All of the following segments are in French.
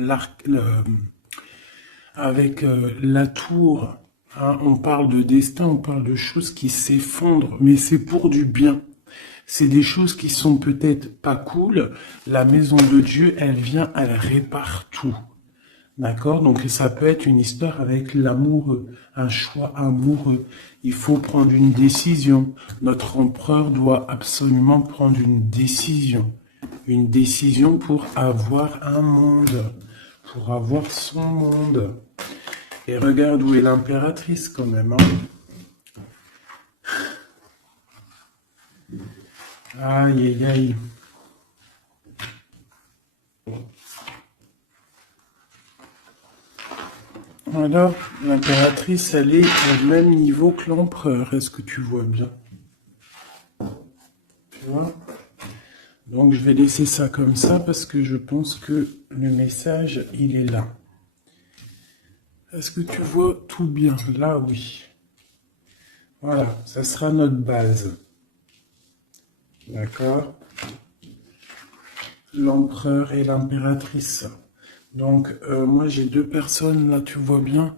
la tour, hein, on parle de destin, on parle de choses qui s'effondrent, mais c'est pour du bien. C'est des choses qui sont peut-être pas cool. La maison de Dieu, elle vient, elle répare tout. D'accord? Donc ça peut être une histoire avec l'amoureux, un choix amoureux. Il faut prendre une décision. Notre empereur doit absolument prendre une décision. Une décision pour avoir un monde, pour avoir son monde. Et regarde où est l'impératrice quand même, hein. Aïe, aïe, aïe. Alors, l'impératrice, elle est au même niveau que l'empereur. Est-ce que tu vois bien? Tu vois? Donc, je vais laisser ça comme ça parce que je pense que le message, il est là. Est-ce que tu vois tout bien? Là, oui. Voilà, ça sera notre base. D'accord? L'empereur et l'impératrice. Donc, moi, j'ai deux personnes, là, tu vois bien,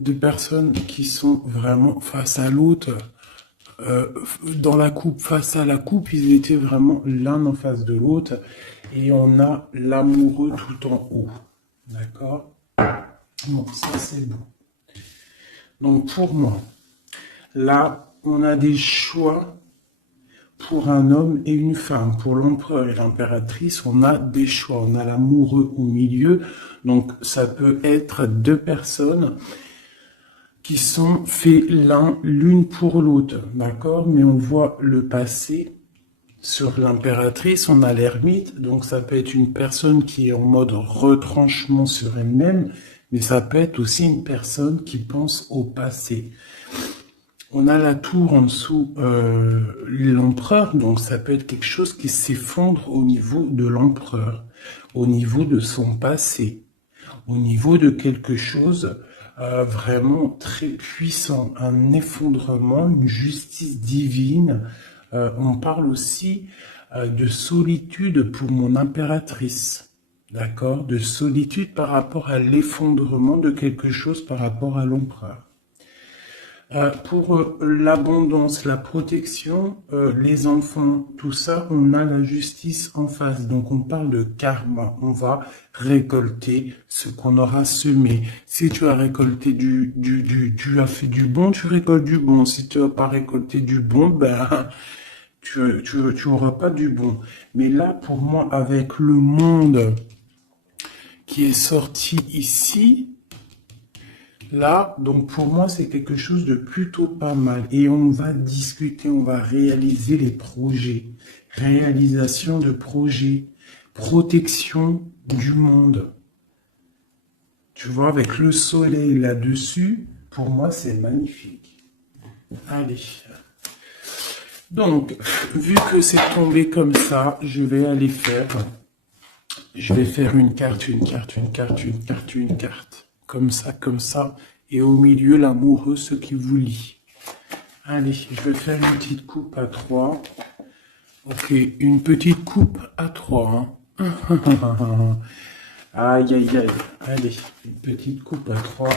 deux personnes qui sont vraiment face à l'autre. Dans la coupe, face à la coupe, ils étaient vraiment l'un en face de l'autre. Et on a l'amoureux tout en haut. D'accord? Bon, ça, c'est bon. Donc, pour moi, là, on a des choix pour un homme et une femme. Pour l'empereur et l'impératrice, on a des choix. On a l'amoureux au milieu. Donc, ça peut être deux personnes qui sont faits l'une pour l'autre. D'accord? Mais on voit le passé. Sur l'impératrice, on a l'ermite. Donc, ça peut être une personne qui est en mode retranchement sur elle-même. Mais ça peut être aussi une personne qui pense au passé. On a la tour en dessous, l'empereur, donc ça peut être quelque chose qui s'effondre au niveau de l'empereur, au niveau de son passé, au niveau de quelque chose vraiment très puissant, un effondrement, une justice divine. On parle aussi de solitude pour mon impératrice, d'accord, de solitude par rapport à l'effondrement de quelque chose par rapport à l'empereur. Pour l'abondance, la protection, les enfants, tout ça, on a la justice en face. Donc on parle de karma. On va récolter ce qu'on aura semé. Si tu as récolté tu as fait du bon, tu récoltes du bon. Si tu n'as pas récolté du bon, ben tu auras pas du bon. Mais là, pour moi, avec le monde qui est sorti ici. Là, donc pour moi, c'est quelque chose de plutôt pas mal. Et on va discuter, on va réaliser les projets. Réalisation de projets. Protection du monde. Tu vois, avec le soleil là-dessus, pour moi, c'est magnifique. Allez. Donc, vu que c'est tombé comme ça, je vais aller faire... Je vais faire une carte, une carte, une carte, une carte, une carte. Comme ça, et au milieu, l'amoureux, ce qui vous lie. Allez, je vais faire une petite coupe à 3. Ok, une petite coupe à 3. Hein. Aïe, aïe, aïe. Allez, une petite coupe à 3.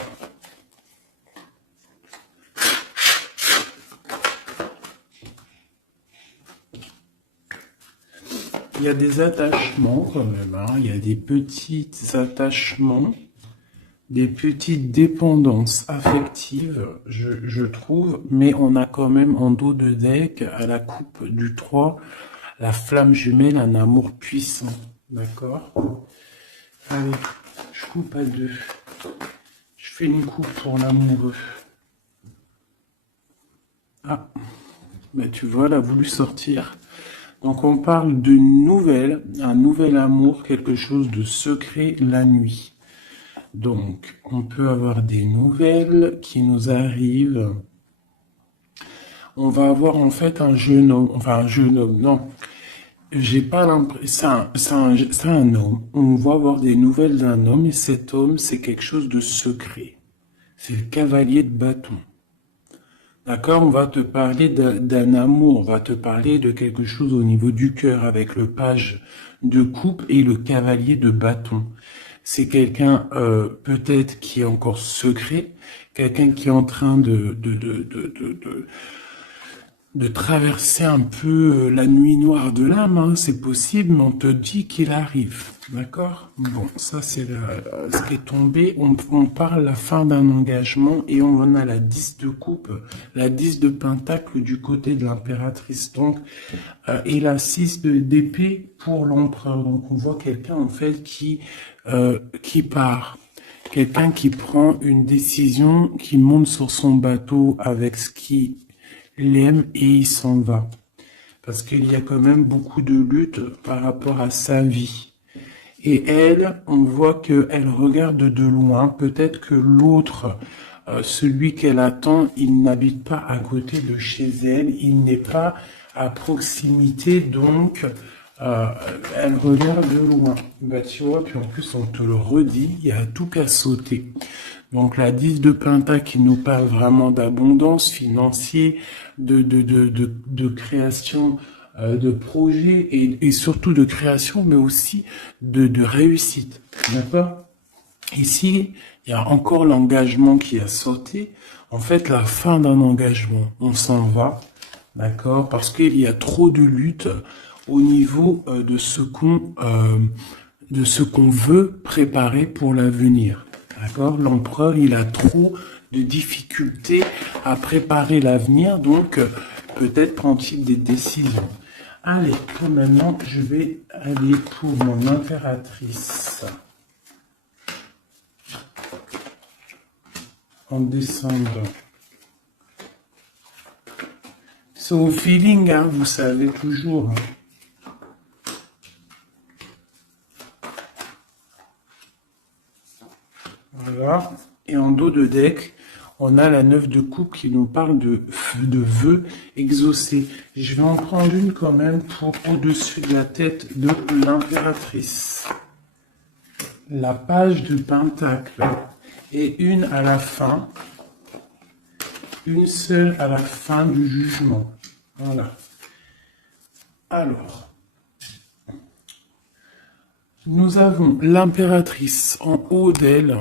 Il y a des attachements quand même, hein. Il y a des petits attachements. Des petites dépendances affectives, je trouve, mais on a quand même en dos de deck, à la coupe du 3, la flamme jumelle, un amour puissant. D'accord? Allez, je coupe à 2. Je fais une coupe pour l'amoureux. Ah, ben tu vois, elle a voulu sortir. Donc on parle d'une nouvelle, un nouvel amour, quelque chose de secret la nuit. Donc, on peut avoir des nouvelles qui nous arrivent. On va avoir en fait un jeune homme, non. J'ai pas l'impression, c'est un homme. On va avoir des nouvelles d'un homme et cet homme, c'est quelque chose de secret. C'est le cavalier de bâton. D'accord? On va te parler d'un amour, on va te parler de quelque chose au niveau du cœur avec le page de coupe et le cavalier de bâton. c'est quelqu'un peut-être qui est encore secret, quelqu'un qui est en train de traverser un peu la nuit noire de l'âme, hein, c'est possible, mais on te dit qu'il arrive, d'accord? Bon, ça c'est ce qui est tombé, on parle la fin d'un engagement et on en a la 10 de coupe, la 10 de pentacle du côté de l'impératrice, donc, et la 6 d'épée pour l'empereur, donc on voit quelqu'un en fait qui part. Quelqu'un qui prend une décision, qui monte sur son bateau avec ce qui l'aime et il s'en va. Parce qu'il y a quand même beaucoup de lutte par rapport à sa vie. Et elle, on voit qu'elle regarde de loin. Peut-être que l'autre, celui qu'elle attend, il n'habite pas à côté de chez elle. Il n'est pas à proximité, donc elle regarde de loin. Bah tu vois, puis en plus on te le redit, il y a tout qu'à sauter. Donc la 10 de pentacle qui nous parle vraiment d'abondance financière, de création de projets et surtout de création, mais aussi de réussite. D'accord? Ici, il y a encore l'engagement qui a sauté. En fait, la fin d'un engagement, on s'en va, d'accord? Parce qu'il y a trop de lutte au niveau de ce qu'on veut préparer pour l'avenir. D'accord? L'empereur, il a trop de difficultés à préparer l'avenir, donc peut-être prend-il des décisions. Allez, pour maintenant, je vais aller pour mon impératrice. En descendant. C'est au feeling, hein, vous savez toujours. Voilà. Et en dos de deck, on a la 9 de coupe qui nous parle de vœux exaucés. Je vais en prendre une quand même pour au-dessus de la tête de l'impératrice. La page de pentacle. Et une à la fin. Une seule à la fin du jugement. Voilà. Alors. Nous avons l'impératrice en haut d'elle.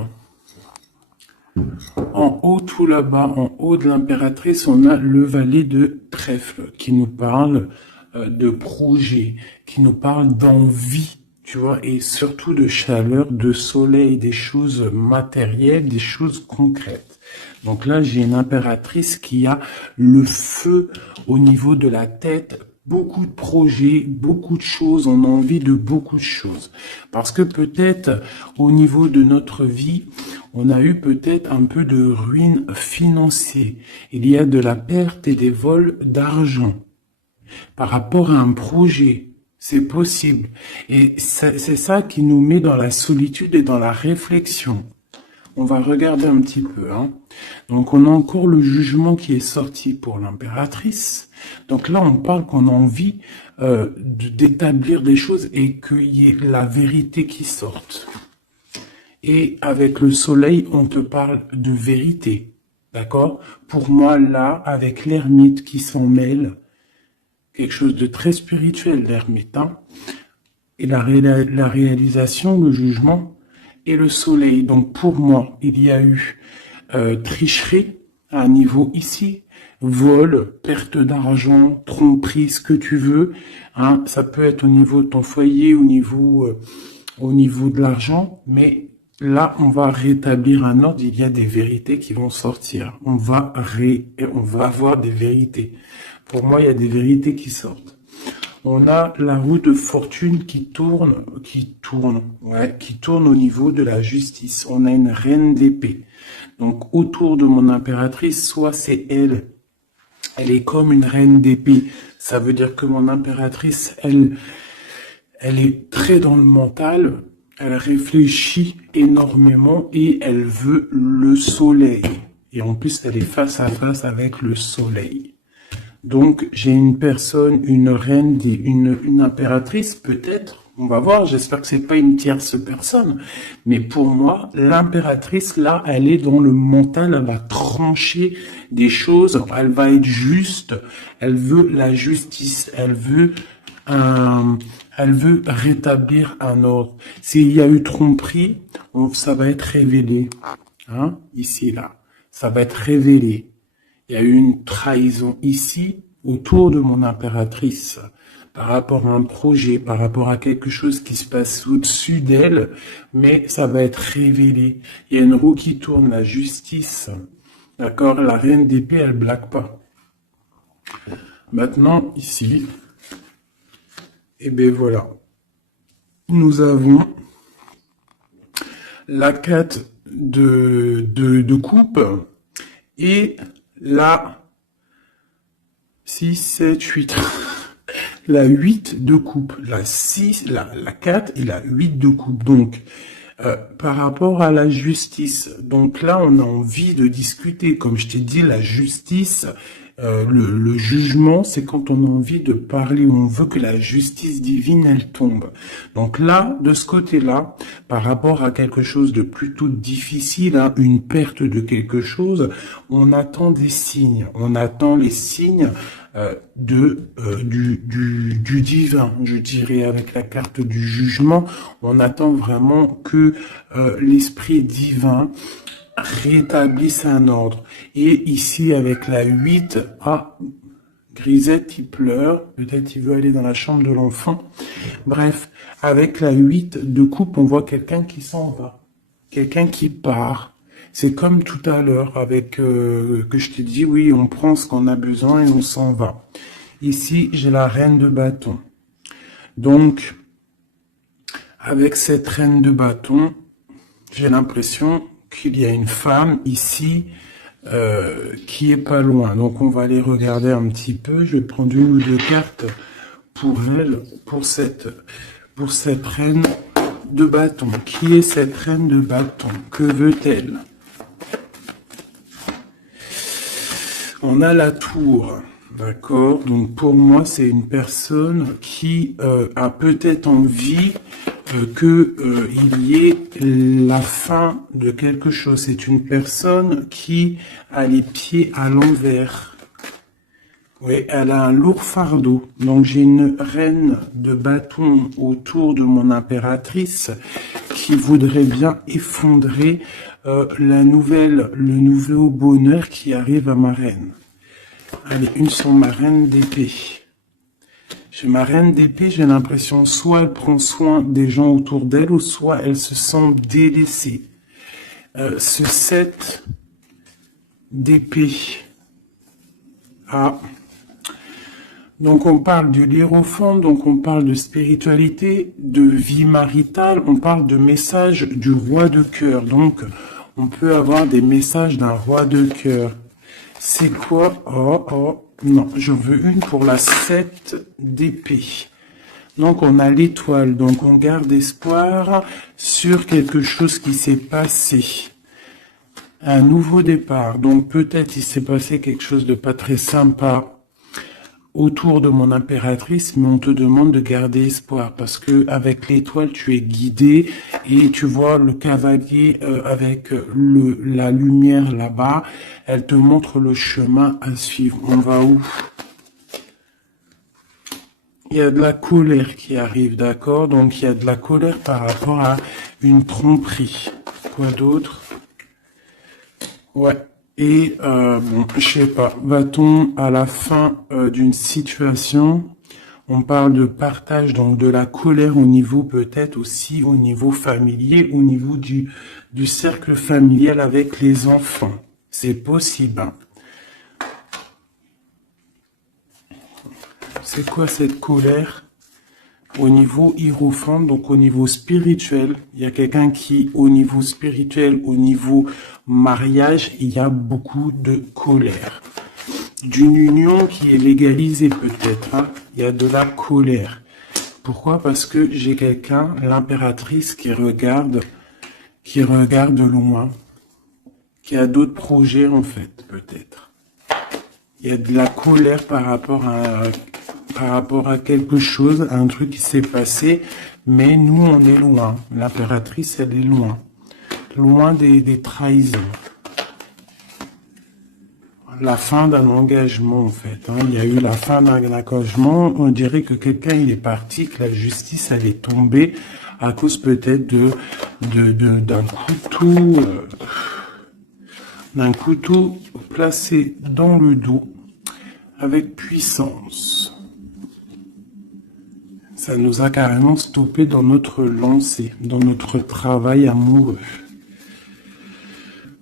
En haut, tout là-bas, en haut de l'impératrice, on a le valet de trèfle qui nous parle de projet, qui nous parle d'envie, tu vois, et surtout de chaleur, de soleil, des choses matérielles, des choses concrètes. Donc là, j'ai une impératrice qui a le feu au niveau de la tête, beaucoup de projets, beaucoup de choses, on a envie de beaucoup de choses. Parce que peut-être au niveau de notre vie, on a eu peut-être un peu de ruine financière. Il y a de la perte et des vols d'argent par rapport à un projet. C'est possible. Et c'est ça qui nous met dans la solitude et dans la réflexion. On va regarder un petit peu. Hein. Donc, on a encore le jugement qui est sorti pour l'impératrice. Donc là, on parle qu'on a envie d'établir des choses et qu'il y ait la vérité qui sorte. Et avec le soleil, on te parle de vérité. D'accord? Pour moi, là, avec l'ermite qui s'en mêle, quelque chose de très spirituel, l'ermite. Hein, et la réalisation, le jugement et le soleil. Donc pour moi, il y a eu tricherie à un niveau ici, vol, perte d'argent, tromperie, ce que tu veux. Hein, ça peut être au niveau de ton foyer, au niveau de l'argent, mais là, on va rétablir un ordre. Il y a des vérités qui vont sortir. On va avoir des vérités. Pour moi, il y a des vérités qui sortent. On a la roue de fortune qui tourne au niveau de la justice. On a une reine d'épée. Donc, autour de mon impératrice, soit c'est elle est comme une reine d'épée. Ça veut dire que mon impératrice, elle est très dans le mental. Elle réfléchit énormément et elle veut le soleil. Et en plus, elle est face à face avec le soleil. Donc, j'ai une personne, une reine, une impératrice, peut-être. On va voir, j'espère que c'est pas une tierce personne. Mais pour moi, l'impératrice, là, elle est dans le mental, elle va trancher des choses, elle va être juste, elle veut la justice, elle veut Elle veut rétablir un ordre. S'il y a eu tromperie, ça va être révélé. Hein? Ici, là. Ça va être révélé. Il y a eu une trahison ici, autour de mon impératrice, par rapport à un projet, par rapport à quelque chose qui se passe au-dessus d'elle, mais ça va être révélé. Il y a une roue qui tourne, la justice. D'accord? La reine d'épée, elle blague pas. Maintenant, ici, et bien voilà. Nous avons la 4 de coupe et la 6, 7, 8. La 8 de coupe. La 6, la 4 et la 8 de coupe. Donc, par rapport à la justice, donc là, on a envie de discuter. Comme je t'ai dit, la justice, le jugement, c'est quand on a envie de parler, on veut que la justice divine, elle tombe. Donc là, de ce côté-là, par rapport à quelque chose de plutôt difficile, hein, une perte de quelque chose, on attend des signes. On attend les signes du divin, je dirais, avec la carte du jugement. On attend vraiment que l'esprit divin rétablisse un ordre. Et ici, avec la 8, Grisette, il pleure. Peut-être il veut aller dans la chambre de l'enfant. Bref, avec la 8 de coupe, on voit quelqu'un qui s'en va. Quelqu'un qui part. C'est comme tout à l'heure avec que je t'ai dit, oui, on prend ce qu'on a besoin et on s'en va. Ici, j'ai la reine de bâton. Donc, avec cette reine de bâton, j'ai l'impression qu'il y a une femme ici qui est pas loin. Donc, on va aller regarder un petit peu. Je vais prendre une ou deux cartes pour elle, pour cette reine de bâton. Qui est cette reine de bâton? Que veut-elle? On a la tour, d'accord? Donc pour moi, c'est une personne qui a peut-être envie qu'il y ait la fin de quelque chose. C'est une personne qui a les pieds à l'envers. Oui, elle a un lourd fardeau. Donc j'ai une reine de bâton autour de mon impératrice qui voudrait bien effondrer le nouveau bonheur qui arrive à ma reine. Allez, une sur ma reine d'épée. Chez ma reine d'épée, j'ai l'impression soit elle prend soin des gens autour d'elle, ou soit elle se sent délaissée. Ce 7 d'épée. Donc on parle du hiérophante, donc on parle de spiritualité, de vie maritale, on parle de message du roi de cœur. Donc on peut avoir des messages d'un roi de cœur. C'est quoi? Non, je veux une pour la 7 d'épée. Donc on a l'étoile, donc on garde espoir sur quelque chose qui s'est passé. Un nouveau départ, donc peut-être il s'est passé quelque chose de pas très sympa autour de mon impératrice, mais on te demande de garder espoir parce que avec l'étoile tu es guidé et tu vois le cavalier avec la lumière là-bas, elle te montre le chemin à suivre. On va où? Il y a de la colère qui arrive, d'accord? Donc il y a de la colère par rapport à une tromperie. Quoi d'autre? Ouais. Et, bon, je sais pas, va-t-on à la fin d'une situation, on parle de partage, donc de la colère au niveau peut-être aussi au niveau familier, au niveau du cercle familial avec les enfants. C'est possible. Hein. C'est quoi cette colère? Au niveau hiérophante, donc au niveau spirituel, il y a quelqu'un qui, au niveau spirituel, au niveau mariage, il y a beaucoup de colère. D'une union qui est légalisée peut-être, hein, il y a de la colère. Pourquoi? Parce que j'ai quelqu'un, l'impératrice, qui regarde loin, qui a d'autres projets en fait, peut-être. Il y a de la colère par rapport à quelque chose, à un truc qui s'est passé, mais nous, on est loin. L'impératrice, elle est loin. Loin des trahisons. la fin d'un engagement, en fait. Hein. Il y a eu la fin d'un engagement. On dirait que quelqu'un, il est parti, que la justice, elle est tombée à cause peut-être d'un couteau placé dans le dos avec puissance. Ça nous a carrément stoppé dans notre lancée, dans notre travail amoureux.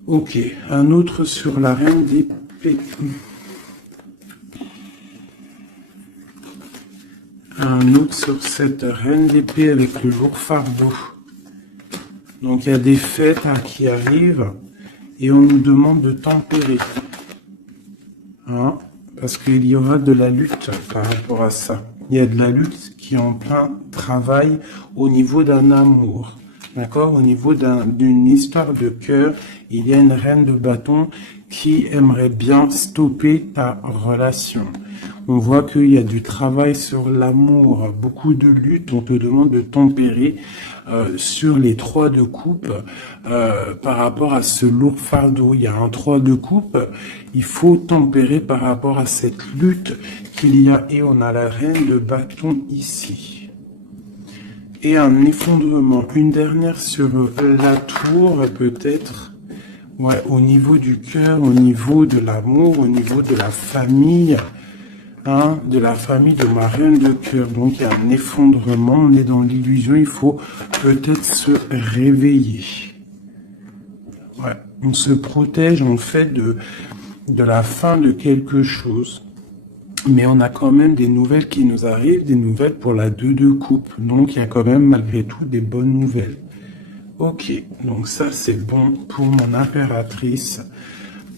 Ok, un autre sur la reine d'épée. Un autre sur cette reine d'épée avec le lourd fardeau. Donc il y a des fêtes qui arrivent et on nous demande de tempérer. Hein, parce qu'il y aura de la lutte par rapport à ça. Il y a de la lutte qui est en plein travail au niveau d'un amour. D'accord? Au niveau d'une histoire de cœur, il y a une reine de bâton qui aimerait bien stopper ta relation. On voit qu'il y a du travail sur l'amour, beaucoup de lutte. On te demande de tempérer sur les 3 de coupe par rapport à ce lourd fardeau. Il y a un 3 de coupe. Il faut tempérer par rapport à cette lutte qu'il y a. Et on a la reine de bâton ici. Et un effondrement. Une dernière sur la tour, peut-être. Ouais, au niveau du cœur, au niveau de l'amour, au niveau de la famille. Hein, de la famille de ma reine de cœur. Donc, il y a un effondrement. On est dans l'illusion. Il faut peut-être se réveiller. Ouais, on se protège, en fait, de la fin de quelque chose. Mais on a quand même des nouvelles qui nous arrivent, des nouvelles pour la 2 de coupe. Donc, il y a quand même, malgré tout, des bonnes nouvelles. Ok, donc ça, c'est bon pour mon impératrice.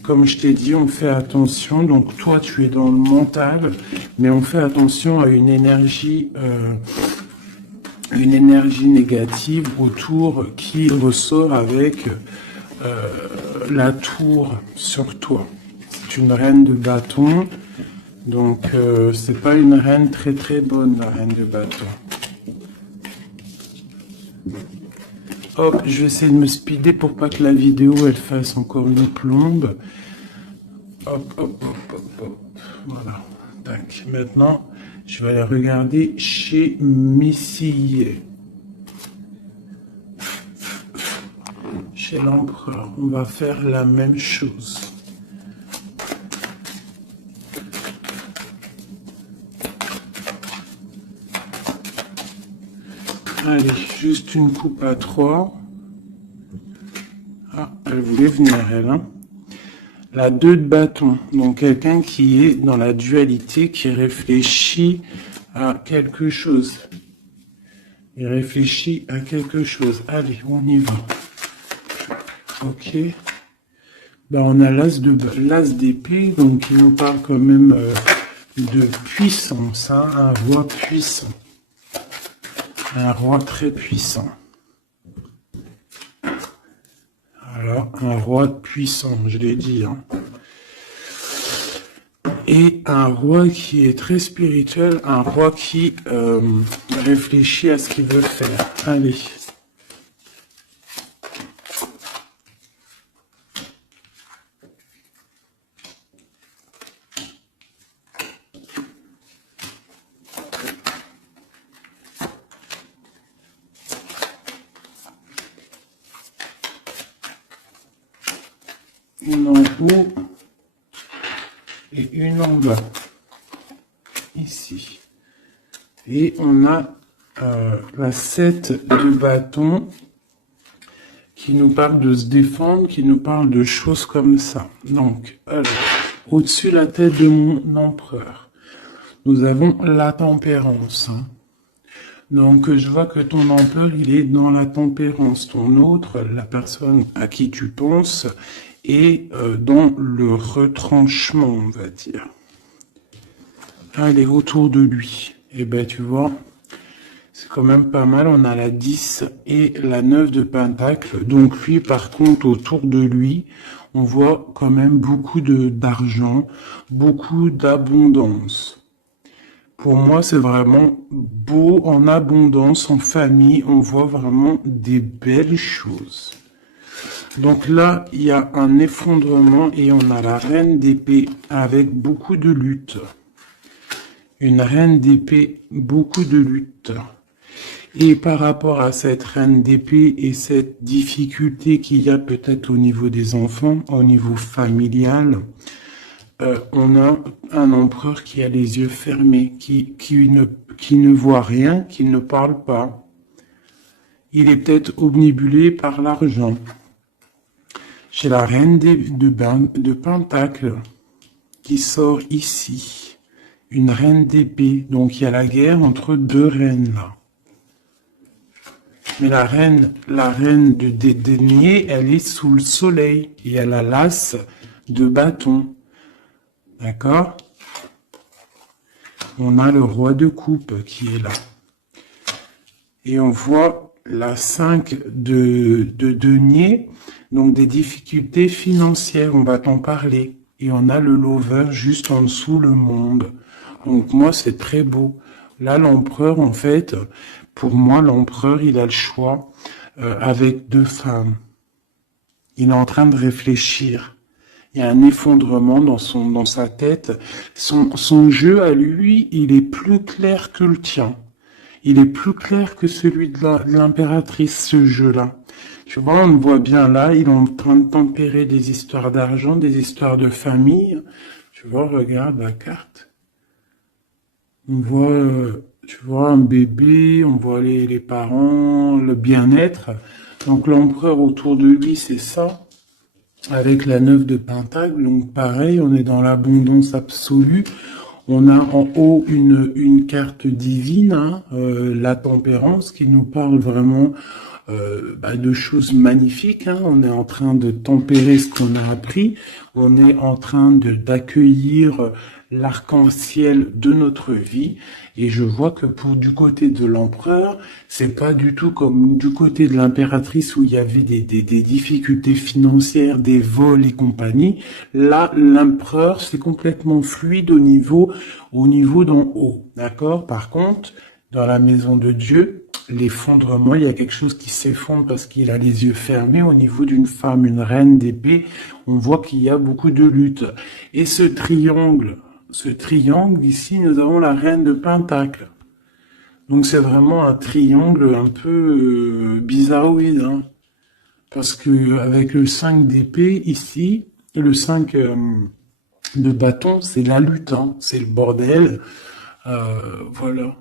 Comme je t'ai dit, on fait attention. Donc, toi, tu es dans le mental, mais on fait attention à une énergie négative autour qui ressort avec la tour sur toi. C'est une reine de bâton. Donc, c'est pas une reine très très bonne, la reine de bâton. Hop, je vais essayer de me speeder pour pas que la vidéo, elle fasse encore une plombe. Hop, hop, hop, hop, hop. Voilà. Tac. Maintenant, je vais aller regarder chez Messie. Chez l'empereur, on va faire la même chose. Allez, juste une coupe à 3. Ah, elle voulait venir, elle. Hein. La 2 de bâton. Donc, quelqu'un qui est dans la dualité, qui réfléchit à quelque chose. Il réfléchit à quelque chose. Allez, on y va. Ok. Ben, on a l'as d'épée, donc il nous parle quand même de puissance. Hein, un roi puissant. Un roi très puissant. Alors, un roi puissant, je l'ai dit. Hein. Et un roi qui est très spirituel, un roi qui réfléchit à ce qu'il veut faire. Allez. Une en haut et une en bas, ici. Et on a la 7 de bâton qui nous parle de se défendre, qui nous parle de choses comme ça. Donc, alors, au-dessus de la tête de mon empereur, nous avons la tempérance. Hein. Donc, je vois que ton empereur, il est dans la tempérance. Ton autre, la personne à qui tu penses, est dans le retranchement, on va dire. Allez, autour de lui. Et ben, tu vois, c'est quand même pas mal. On a la 10 et la 9 de pentacle. Donc, lui, par contre, autour de lui, on voit quand même beaucoup d'argent, beaucoup d'abondance. Pour moi, c'est vraiment beau, en abondance, en famille. On voit vraiment des belles choses. Donc là, il y a un effondrement et on a la reine d'épée avec beaucoup de lutte. Une reine d'épée, beaucoup de lutte. Et par rapport à cette reine d'épée et cette difficulté qu'il y a peut-être au niveau des enfants, au niveau familial, on a un empereur qui a les yeux fermés, qui ne voit rien, qui ne parle pas. Il est peut-être obnubilé par l'argent. J'ai la reine de Pentacle qui sort ici. Une reine d'épée. Donc il y a la guerre entre deux reines là. Mais la reine des deniers, elle est sous le soleil. Et elle a l'as de bâton. D'accord? On a le roi de coupe qui est là. Et on voit la 5 de denier, donc des difficultés financières, on va t'en parler. Et on a le lover juste en dessous, le monde. Donc moi, c'est très beau. Là, l'empereur, en fait, pour moi, l'empereur, il a le choix avec deux femmes. Il est en train de réfléchir. Il y a un effondrement dans sa tête. Son jeu à lui, il est plus clair que le tien. Il est plus clair que celui de l'impératrice, ce jeu-là. Tu vois, on le voit bien là, il est en train de tempérer des histoires d'argent, des histoires de famille. Tu vois, regarde la carte. On voit, tu vois, un bébé, on voit les parents, le bien-être. Donc l'empereur autour de lui, c'est ça. Avec la 9 de Pentacle, donc pareil, on est dans l'abondance absolue. On a en haut une carte divine, hein, la tempérance, qui nous parle vraiment de choses magnifiques. Hein. On est en train de tempérer ce qu'on a appris. On est en train d'accueillir l'arc-en-ciel de notre vie. Et je vois que du côté de l'empereur, c'est pas du tout comme du côté de l'impératrice où il y avait des difficultés financières, des vols et compagnie. Là, l'empereur, c'est complètement fluide au niveau d'en haut. D'accord? Par contre, dans la maison de Dieu, l'effondrement, il y a quelque chose qui s'effondre parce qu'il a les yeux fermés au niveau d'une femme, une reine d'épée. On voit qu'il y a beaucoup de lutte. Et ce triangle ici, nous avons la reine de Pentacle. Donc c'est vraiment un triangle un peu bizarroïde, hein. Parce que avec le 5 d'épée ici, et le 5 de bâton, c'est la lutte, hein. C'est le bordel. Voilà.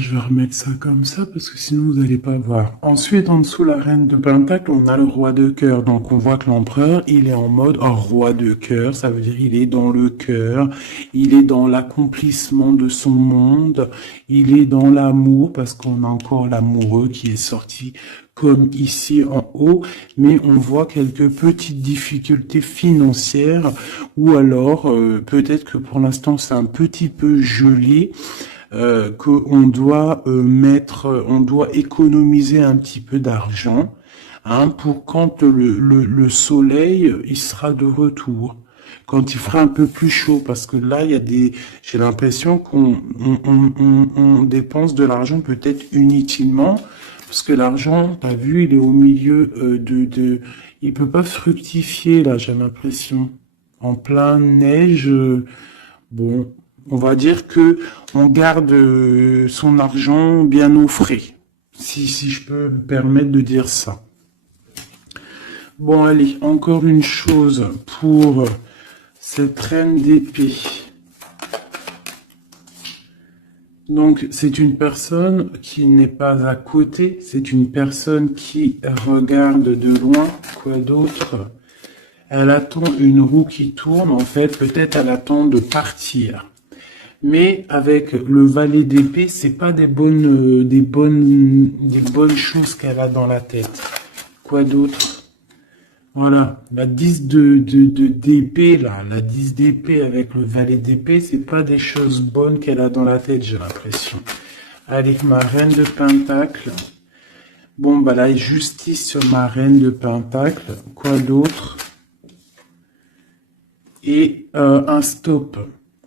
Je vais remettre ça comme ça parce que sinon vous n'allez pas voir. Ensuite, en dessous la reine de Pentacle, on a le roi de cœur. Donc on voit que l'empereur, il est en mode roi de cœur. Ça veut dire il est dans le cœur, il est dans l'accomplissement de son monde, il est dans l'amour parce qu'on a encore l'amoureux qui est sorti comme ici en haut, mais on voit quelques petites difficultés financières ou alors peut-être que pour l'instant c'est un petit peu gelé. Qu'on doit on doit économiser un petit peu d'argent, hein, pour quand le soleil il sera de retour, quand il fera un peu plus chaud, parce que là il y a j'ai l'impression qu'on dépense de l'argent peut-être inutilement, parce que l'argent, t'as vu, il est au milieu il peut pas fructifier là, j'ai l'impression, en plein neige, bon. On va dire que on garde son argent bien au frais, si je peux me permettre de dire ça. Bon, allez, encore une chose pour cette reine d'épée. Donc, c'est une personne qui n'est pas à côté, c'est une personne qui regarde de loin. Quoi d'autre? Elle attend une roue qui tourne, en fait, peut-être elle attend de partir. Mais avec le valet d'épée, c'est pas des bonnes choses qu'elle a dans la tête. Quoi d'autre? Voilà, la 10 d'épée là, la 10 d'épée avec le valet d'épée, c'est pas des choses bonnes qu'elle a dans la tête, j'ai l'impression. Avec ma reine de pentacle. Bon, bah la justice sur ma reine de pentacle. Quoi d'autre? Et un stop.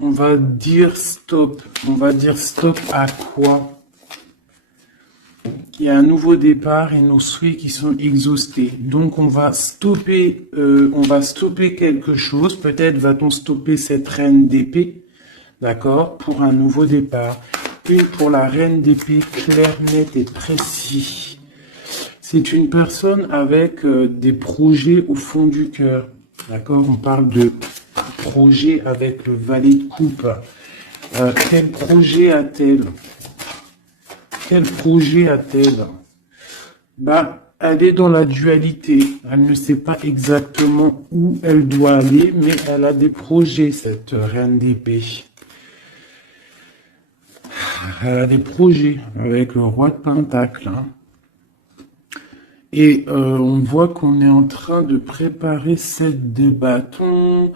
On va dire stop. On va dire stop à quoi? Il y a un nouveau départ et nos souhaits qui sont exhaustés. Donc on va stopper quelque chose. Peut-être va-t-on stopper cette reine d'épée, d'accord, pour un nouveau départ. Une pour la reine d'épée, clair, net et précis. C'est une personne avec des projets au fond du cœur, d'accord. On parle de projet avec le valet de coupe. Quel projet a-t-elle? Quel projet a-t-elle? Bah, elle est dans la dualité. Elle ne sait pas exactement où elle doit aller, mais elle a des projets, cette reine d'épée. Elle a des projets avec le roi de Pentacle. Hein. Et on voit qu'on est en train de préparer cette de bâton.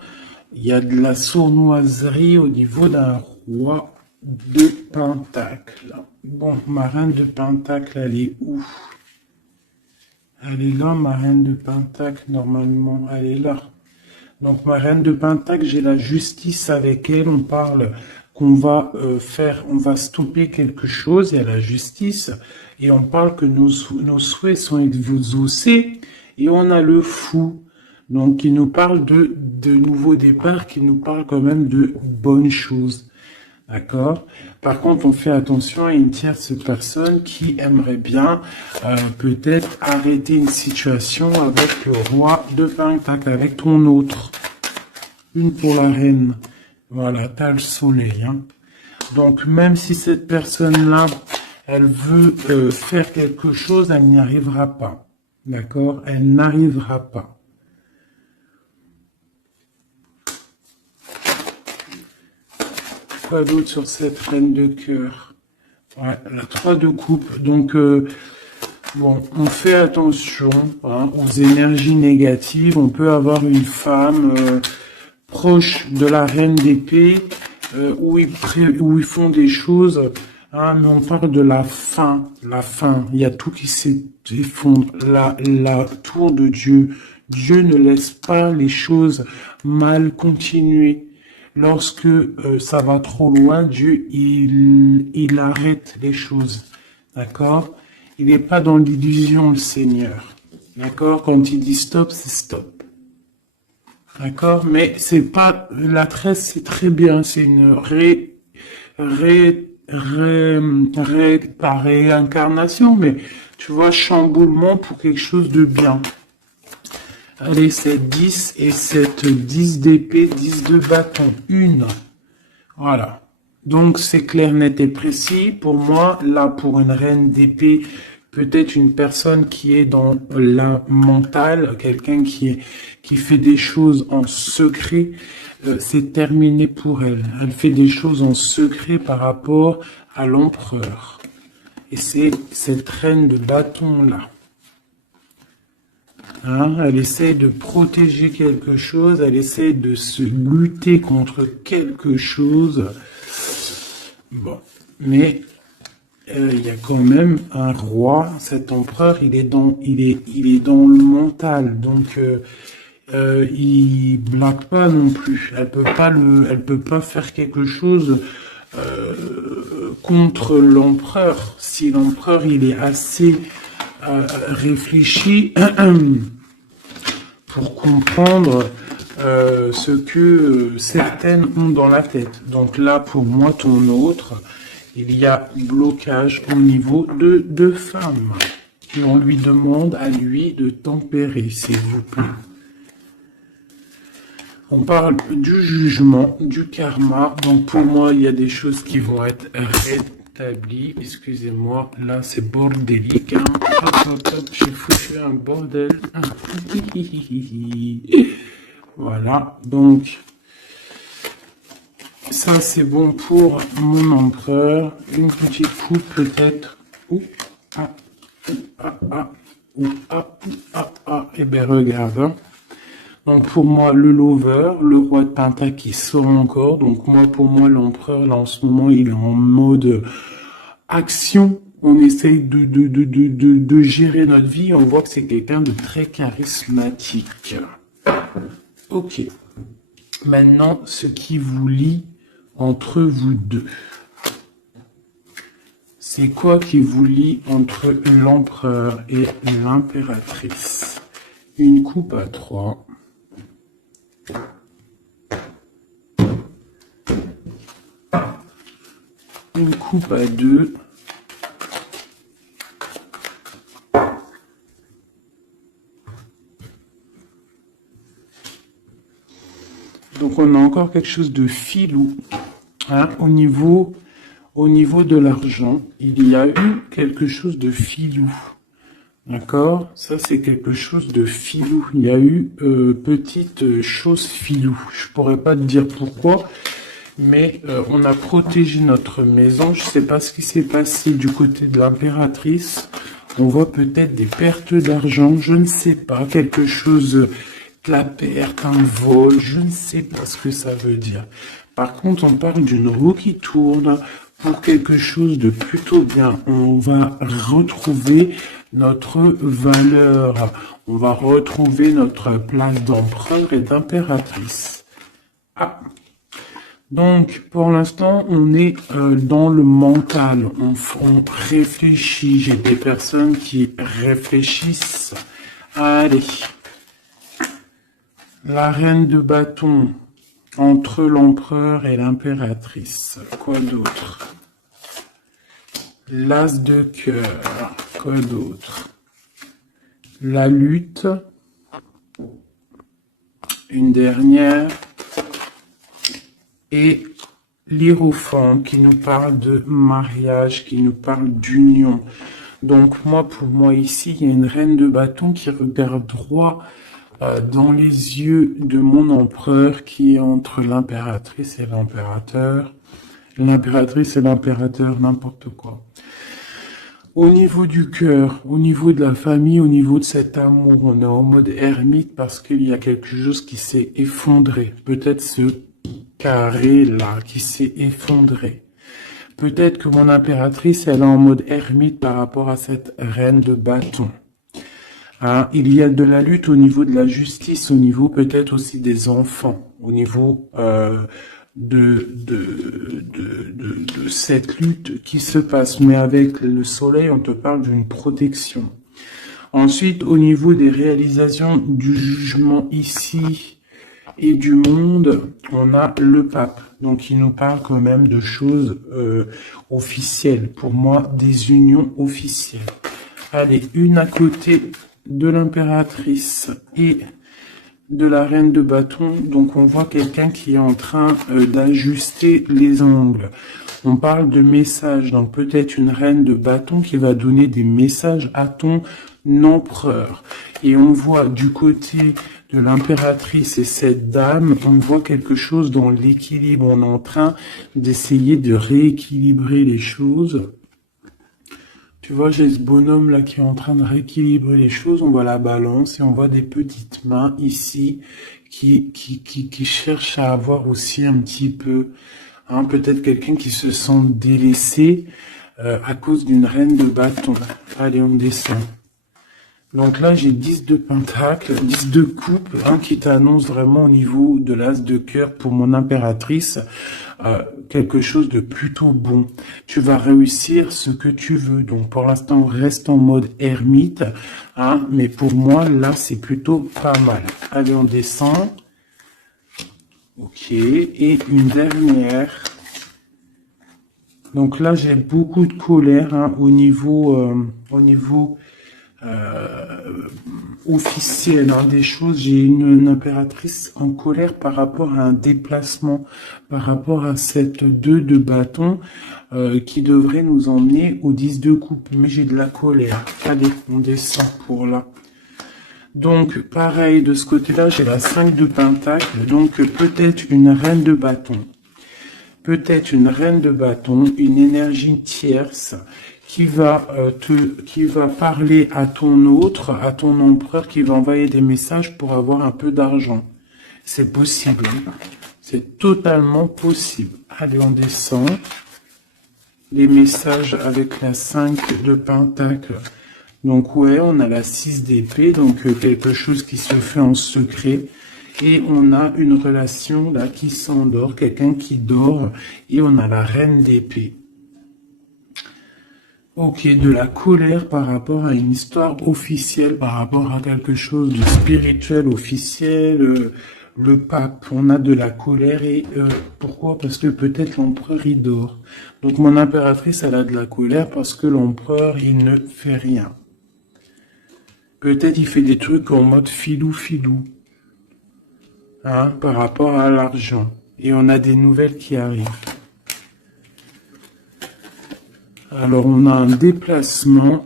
Il y a de la sournoiserie au niveau d'un roi de Pentacle. Bon, ma reine de Pentacle, elle est où? Elle est là, ma reine de Pentacle, normalement, elle est là. Donc, ma reine de Pentacle, j'ai la justice avec elle. On parle qu'on va on va stopper quelque chose, il y a la justice. Et on parle que nos souhaits sont exaucés. Et on a le fou. Donc, qui nous parle de nouveaux départs, qui nous parle quand même de bonnes choses. D'accord. Par contre, on fait attention à une tierce personne qui aimerait bien peut-être arrêter une situation avec le roi de Pentacle, avec ton autre. Une pour la reine. Voilà, t'as le soleil. Hein. Donc, même si cette personne-là, elle veut faire quelque chose, elle n'y arrivera pas. D'accord. Elle n'arrivera pas. Quoi d'autre sur cette reine de cœur? Ouais, la 3 de coupe. Donc, bon, on fait attention hein, aux énergies négatives. On peut avoir une femme proche de la reine d'épée où ils font des choses. Hein, mais on parle de la fin. La fin. Il y a tout qui s'effondre. La tour de Dieu. Dieu ne laisse pas les choses mal continuer. Lorsque ça va trop loin, Dieu, il arrête les choses. D'accord? Il n'est pas dans l'illusion, le Seigneur. D'accord? Quand il dit stop, c'est stop. D'accord? Mais c'est pas, la tresse, c'est très bien. C'est une pas réincarnation, mais tu vois, chamboulement pour quelque chose de bien. Allez, c'est 10 et cette 10 d'épée, 10 de bâton, une. Voilà. Donc, c'est clair, net et précis. Pour moi, là, pour une reine d'épée, peut-être une personne qui est dans la mentale, quelqu'un qui fait des choses en secret, c'est terminé pour elle. Elle fait des choses en secret par rapport à l'empereur. Et c'est cette reine de bâton-là. Hein, elle essaie de protéger quelque chose, elle essaie de se lutter contre quelque chose. Bon, mais il y a quand même un roi, cet empereur, il est dans le mental, donc il blague pas non plus. Elle peut pas faire quelque chose contre l'empereur. Si l'empereur il est assez réfléchi pour comprendre ce que certaines ont dans la tête. Donc là, pour moi, ton autre, il y a blocage au niveau de deux femmes. Et on lui demande à lui de tempérer, s'il vous plaît. On parle du jugement, du karma. Donc pour moi, il y a des choses qui vont être rétablies. Excusez-moi, là c'est bordélique. Hein. Hop, j'ai foutu un bordel. Voilà, donc ça c'est bon pour mon empereur. Une petite coupe peut-être. Et ben regarde. Hein. Donc pour moi, le lover, le roi de Pentacle qui sort encore. Donc pour moi, l'empereur, là en ce moment, il est en mode action. On essaye de gérer notre vie. On voit que c'est quelqu'un de très charismatique. Ok. Maintenant, ce qui vous lie entre vous deux. C'est quoi qui vous lie entre l'empereur et l'impératrice? Une coupe à 3. Une coupe à 2. Donc on a encore quelque chose de filou. Hein, au niveau de l'argent, il y a eu quelque chose de filou. D'accord? Ça, c'est quelque chose de filou. Il y a eu petite chose filou. Je pourrais pas te dire pourquoi, mais on a protégé notre maison. Je sais pas ce qui s'est passé du côté de l'impératrice. On voit peut-être des pertes d'argent. Je ne sais pas. Quelque chose, de la perte, un vol. Je ne sais pas ce que ça veut dire. Par contre, on parle d'une roue qui tourne pour quelque chose de plutôt bien. On va retrouver notre valeur. On va retrouver notre place d'empereur et d'impératrice. Ah. Donc, pour l'instant, on est dans le mental. On réfléchit. J'ai des personnes qui réfléchissent. Allez. La reine de bâton entre l'empereur et l'impératrice. Quoi d'autre? L'as de cœur. Quoi d'autre? La lutte. Une dernière. Et l'hiérophant qui nous parle de mariage, qui nous parle d'union. Donc pour moi ici, il y a une reine de bâton qui regarde droit dans les yeux de mon empereur qui est entre l'impératrice et l'impérateur. L'impératrice et l'impérateur, n'importe quoi. Au niveau du cœur, au niveau de la famille, au niveau de cet amour, on est en mode ermite parce qu'il y a quelque chose qui s'est effondré. Peut-être ce carré là qui s'est effondré. Peut-être que mon impératrice, elle est en mode ermite par rapport à cette reine de bâton. Hein, il y a de la lutte au niveau de la justice, au niveau peut-être aussi des enfants, au niveau de cette lutte qui se passe. Mais avec le soleil, on te parle d'une protection. Ensuite, au niveau des réalisations du jugement ici et du monde, on a le pape. Donc, il nous parle quand même de choses officielles. Pour moi, des unions officielles. Allez, une à côté de l'impératrice et de la reine de bâton. Donc on voit quelqu'un qui est en train d'ajuster les angles. On parle de messages, donc peut-être une reine de bâton qui va donner des messages à ton empereur. Et on voit du côté de l'impératrice et cette dame, on voit quelque chose dans l'équilibre. On est en train d'essayer de rééquilibrer les choses. Tu vois, j'ai ce bonhomme là qui est en train de rééquilibrer les choses. On voit la balance et on voit des petites mains ici qui cherchent à avoir aussi un petit peu, hein, peut-être quelqu'un qui se sent délaissé à cause d'une reine de bâton. Allez, on descend. Donc là, j'ai 10 de pentacle, 10 de coupe, hein, qui t'annonce vraiment au niveau de l'as de cœur pour mon impératrice, quelque chose de plutôt bon. Tu vas réussir ce que tu veux. Donc pour l'instant, on reste en mode ermite, hein, mais pour moi, là, c'est plutôt pas mal. Allez, on descend. Ok, et une dernière. Donc là, j'ai beaucoup de colère, hein, au niveau officiel, hein, des choses. J'ai une impératrice en colère par rapport à un déplacement, par rapport à cette 2 de bâton qui devrait nous emmener au 10 de coupe. Mais j'ai de la colère. Allez, on descend pour là. Donc, pareil, de ce côté-là, j'ai la 5 de pentacle. Donc, peut-être une reine de bâton. Peut-être une reine de bâton, une énergie tierce qui va parler à ton autre, à ton empereur, qui va envoyer des messages pour avoir un peu d'argent. C'est possible. Hein. C'est totalement possible. Allez, on descend. Les messages avec la 5 de pentacle. Donc, ouais, on a la 6 d'épée, donc quelque chose qui se fait en secret. Et on a une relation là qui s'endort, quelqu'un qui dort. Et on a la reine d'épée. Ok, de la colère par rapport à une histoire officielle, par rapport à quelque chose de spirituel officiel, le pape, on a de la colère et pourquoi? Parce que peut-être l'empereur il dort. Donc mon impératrice, elle a de la colère parce que l'empereur il ne fait rien. Peut-être il fait des trucs en mode filou filou, hein, par rapport à l'argent. Et on a des nouvelles qui arrivent. Alors on a un déplacement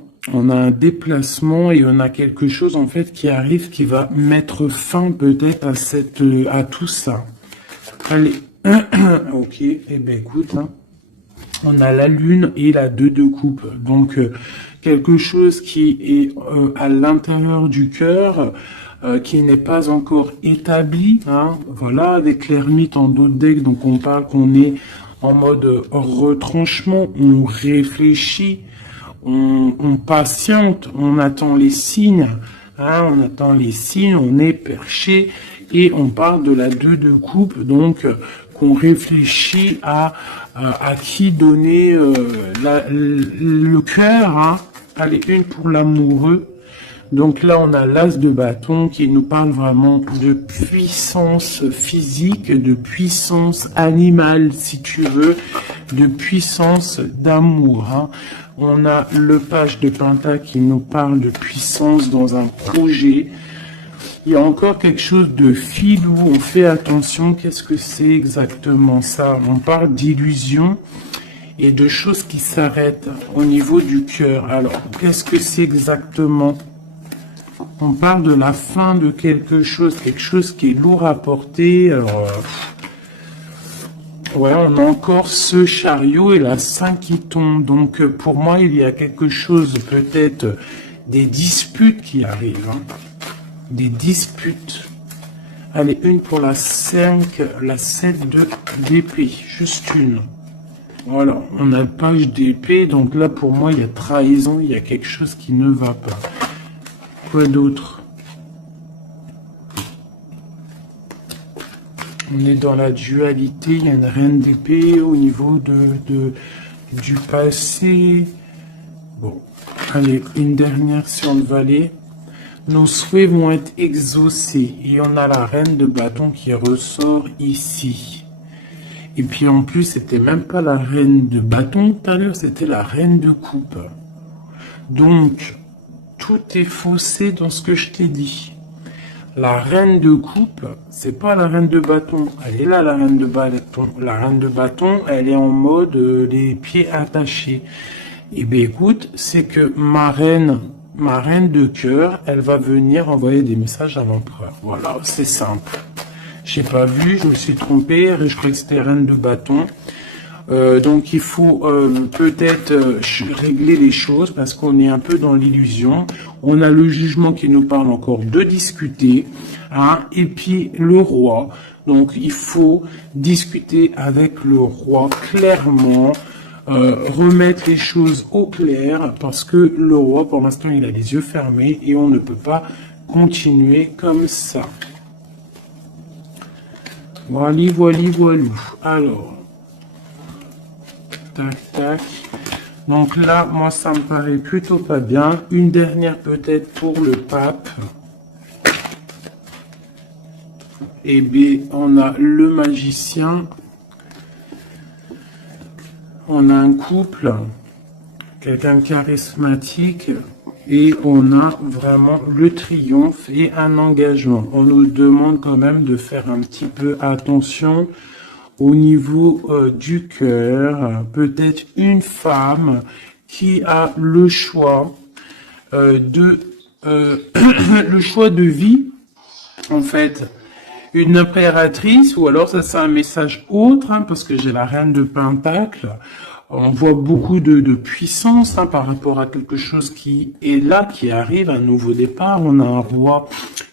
et on a quelque chose en fait qui arrive qui va mettre fin peut-être à tout ça. Allez, ok, eh ben écoute, hein, on a la lune et la 2 de coupe, donc quelque chose qui est à l'intérieur du cœur. Qui n'est pas encore établi, hein, voilà, avec l'ermite en dos de deck, donc on parle qu'on est en mode retranchement, on réfléchit, on patiente, on attend les signes, hein, on attend les signes, on est perché, et on parle de la 2 de coupe, donc qu'on réfléchit à qui donner le cœur, hein. Allez, une pour l'amoureux. Donc là, on a l'as de bâton qui nous parle vraiment de puissance physique, de puissance animale, si tu veux, de puissance d'amour, hein. On a le page de pentacle qui nous parle de puissance dans un projet. Il y a encore quelque chose de filou, on fait attention, qu'est-ce que c'est exactement ça? On parle d'illusion et de choses qui s'arrêtent au niveau du cœur. Alors, qu'est-ce que c'est exactement? On parle de la fin de quelque chose qui est lourd à porter. Alors, ouais, on a encore ce chariot et la 5 qui tombe. Donc, pour moi, il y a quelque chose, peut-être, des disputes qui arrivent. Hein. Des disputes. Allez, une pour la 5, la 7 d'épée. Juste une. Voilà, on a page d'épée. Donc là, pour moi, il y a trahison. Il y a quelque chose qui ne va pas. Quoi d'autre? On est dans la dualité, il y a une reine d'épée au niveau du passé. Bon, allez, une dernière sur le valet. Nos souhaits vont être exaucés. Et on a la reine de bâton qui ressort ici. Et puis en plus, c'était même pas la reine de bâton tout à l'heure, c'était la reine de coupe. Donc, tout est faussé dans ce que je t'ai dit. La reine de coupe, c'est pas la reine de bâton. Elle est là, la reine de bâton. La reine de bâton, elle est en mode les pieds attachés. Et bien écoute, c'est que ma reine de cœur, elle va venir envoyer des messages à l'empereur. Voilà, c'est simple. J'ai pas vu, je me suis trompé, je croyais que c'était reine de bâton. Donc il faut peut-être régler les choses parce qu'on est un peu dans l'illusion. On a le jugement qui nous parle encore de discuter, hein, et puis le roi. Donc il faut discuter avec le roi clairement, remettre les choses au clair parce que le roi pour l'instant il a les yeux fermés et on ne peut pas continuer comme ça. Voilà, voilà, voilà. Alors. Tac, tac. Donc là, moi, ça me paraît plutôt pas bien. Une dernière peut-être pour le pape. Et bien, on a le magicien. On a un couple. Quelqu'un de charismatique. Et on a vraiment le triomphe et un engagement. On nous demande quand même de faire un petit peu attention au niveau du cœur, peut-être une femme qui a le choix le choix de vie, en fait, une impératrice, ou alors ça c'est un message autre, hein, parce que j'ai la reine de Pentacle. On voit beaucoup de puissance hein, par rapport à quelque chose qui est là, qui arrive, un nouveau départ. On a un roi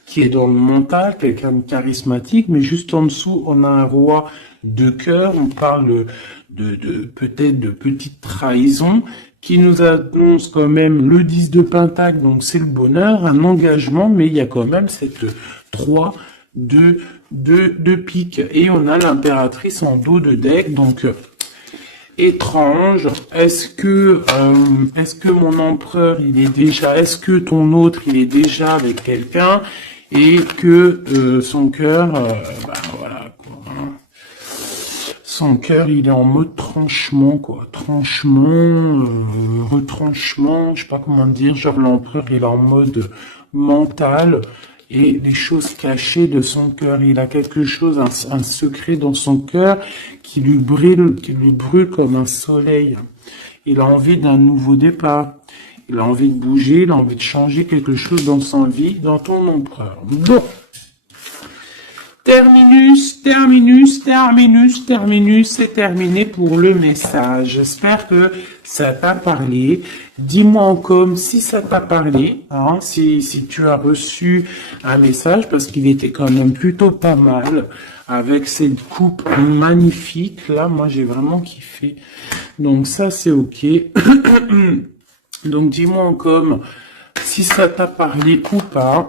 qui est dans le mental, quelqu'un de charismatique, mais juste en dessous, on a un roi de cœur. On parle peut-être de petite trahison qui nous annonce quand même le 10 de Pentacle, donc c'est le bonheur, un engagement, mais il y a quand même cette 3 de pique. Et on a l'impératrice en dos de deck, donc étrange. Est-ce que mon empereur, est-ce que ton autre, il est déjà avec quelqu'un et que son cœur, voilà, quoi, hein. Son cœur, il est en mode tranchement, quoi. Tranchement, retranchement, je sais pas comment dire. Genre, l'empereur, il est en mode mental et les choses cachées de son cœur. Il a quelque chose, un secret dans son cœur qui lui brûle comme un soleil. Il a envie d'un nouveau départ. Il a envie de bouger, il a envie de changer quelque chose dans sa vie, dans ton empereur. Bon. Terminus, c'est terminé pour le message. J'espère que ça t'a parlé. Dis-moi en com si ça t'a parlé, hein, si tu as reçu un message, parce qu'il était quand même plutôt pas mal, avec cette coupe magnifique. Là, moi, j'ai vraiment kiffé. Donc ça, c'est ok. Donc dis-moi en com si ça t'a parlé ou pas.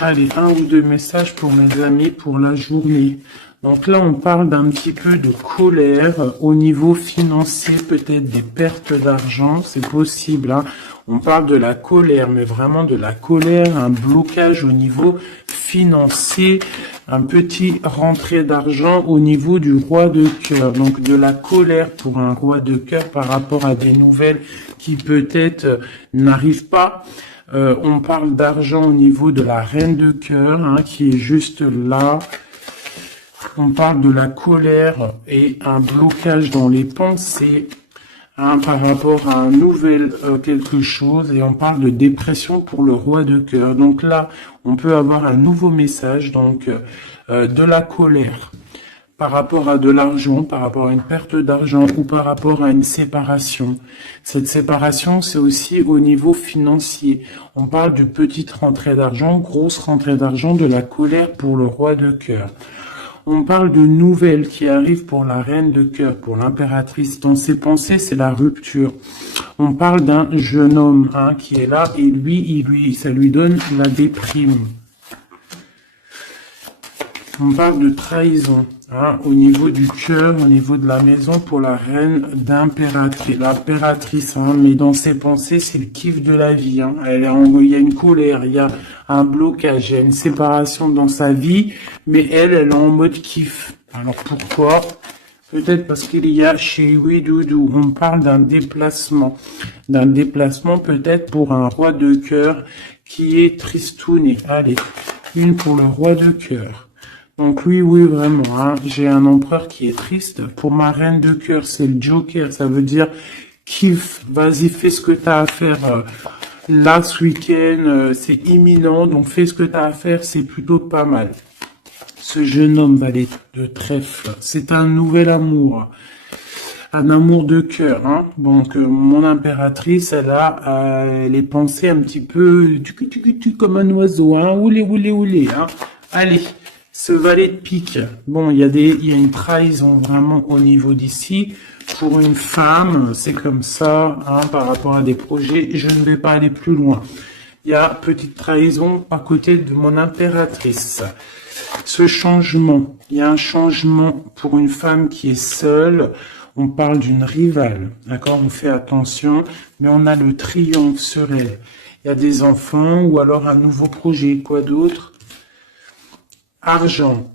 Allez, un ou deux messages pour mes amis pour la journée. Donc là, on parle d'un petit peu de colère au niveau financier, peut-être des pertes d'argent, c'est possible, hein. On parle de la colère, mais vraiment de la colère, un blocage au niveau financier, un petit rentrée d'argent au niveau du roi de cœur. Donc de la colère pour un roi de cœur par rapport à des nouvelles qui peut-être n'arrivent pas. On parle d'argent au niveau de la reine de cœur, hein, qui est juste là. On parle de la colère et un blocage dans les pensées, hein, par rapport à un nouvel quelque chose. Et on parle de dépression pour le roi de cœur. Donc là, on peut avoir un nouveau message, donc de la colère par rapport à de l'argent, par rapport à une perte d'argent ou par rapport à une séparation. Cette séparation, c'est aussi au niveau financier. On parle de petite rentrée d'argent, grosse rentrée d'argent, de la colère pour le roi de cœur. On parle de nouvelles qui arrivent pour la reine de cœur, pour l'impératrice. Dans ses pensées, c'est la rupture. On parle d'un jeune homme, hein, qui est là et ça lui donne la déprime. On parle de trahison, hein, au niveau du cœur, au niveau de la maison pour la reine d'impératrice. L'impératrice, hein, mais dans ses pensées, c'est le kiff de la vie. Hein. Il y a une colère, il y a un blocage, il y a une séparation dans sa vie, mais elle est en mode kiff. Alors pourquoi? Peut-être parce qu'il y a chez Ouidoudou, on parle d'un déplacement. D'un déplacement peut-être pour un roi de cœur qui est tristouné. Allez, une pour le roi de cœur. Donc oui, vraiment, hein, j'ai un empereur qui est triste. Pour ma reine de cœur, c'est le Joker. Ça veut dire, kiff, vas-y, fais ce que t'as à faire. Là, ce week-end, c'est imminent, donc fais ce que t'as à faire, c'est plutôt pas mal. Ce jeune homme, valet de trèfle, c'est un nouvel amour. Un amour de cœur, hein. Donc, mon impératrice, elle a les pensées un petit peu comme un oiseau, hein. Oulé, hein. Allez. Ce valet de pique, bon, il y a une trahison vraiment au niveau d'ici. Pour une femme, c'est comme ça, hein, par rapport à des projets. Je ne vais pas aller plus loin. Il y a petite trahison à côté de mon impératrice. Ce changement, il y a un changement pour une femme qui est seule. On parle d'une rivale, d'accord? On fait attention, mais on a le triomphe sur elle. Il y a des enfants ou alors un nouveau projet. Quoi d'autre? Argent.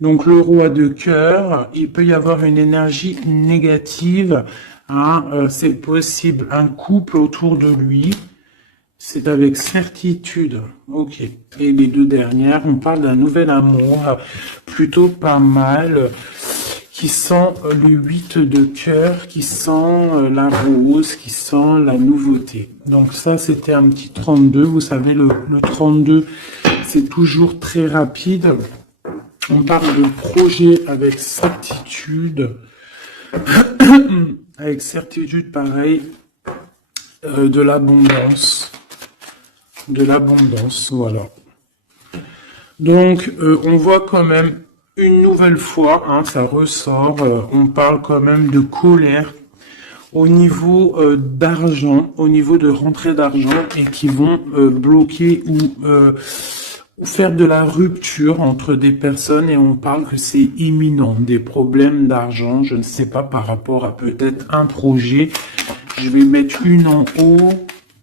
Donc le roi de cœur, il peut y avoir une énergie négative, hein, c'est possible, un couple autour de lui, c'est avec certitude, ok. Et les deux dernières, on parle d'un nouvel amour, plutôt pas mal, qui sent le 8 de cœur, qui sent la rose, qui sent la nouveauté. Donc ça, c'était un petit 32, vous savez, le 32, c'est toujours très rapide. On parle de projet avec certitude. Avec certitude, pareil. De l'abondance. De l'abondance, voilà. Donc, on voit quand même une nouvelle fois, hein, ça ressort. On parle quand même de colère au niveau d'argent, au niveau de rentrée d'argent et qui vont bloquer ou ou faire de la rupture entre des personnes et on parle que c'est imminent, des problèmes d'argent, je ne sais pas, par rapport à peut-être un projet. Je vais mettre une en haut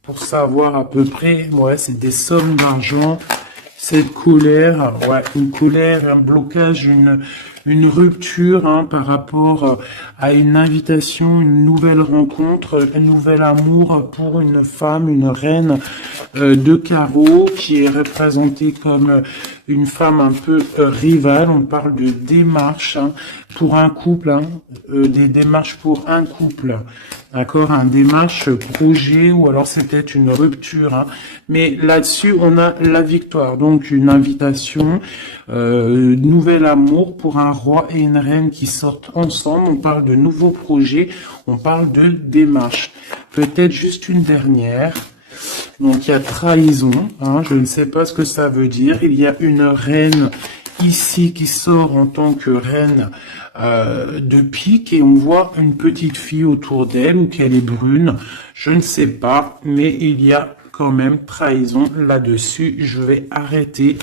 pour savoir à peu près, ouais, c'est des sommes d'argent. Cette colère, ouais, une colère, un blocage, une rupture hein, par rapport à une invitation, une nouvelle rencontre, un nouvel amour pour une femme, une reine de carreau qui est représentée comme une femme un peu rivale. On parle de démarches hein, pour un couple, hein, des démarches pour un couple. D'accord, un démarche projet ou alors c'est peut-être une rupture. Hein. Mais là-dessus, on a la victoire. Donc une invitation, nouvel amour pour un roi et une reine qui sortent ensemble. On parle de nouveaux projets, on parle de démarche. Peut-être juste une dernière. Donc il y a trahison, hein, je ne sais pas ce que ça veut dire. Il y a une reine ici qui sort en tant que reine de pique et on voit une petite fille autour d'elle ou qu'elle est brune, je ne sais pas, mais il y a quand même trahison là-dessus. Je vais arrêter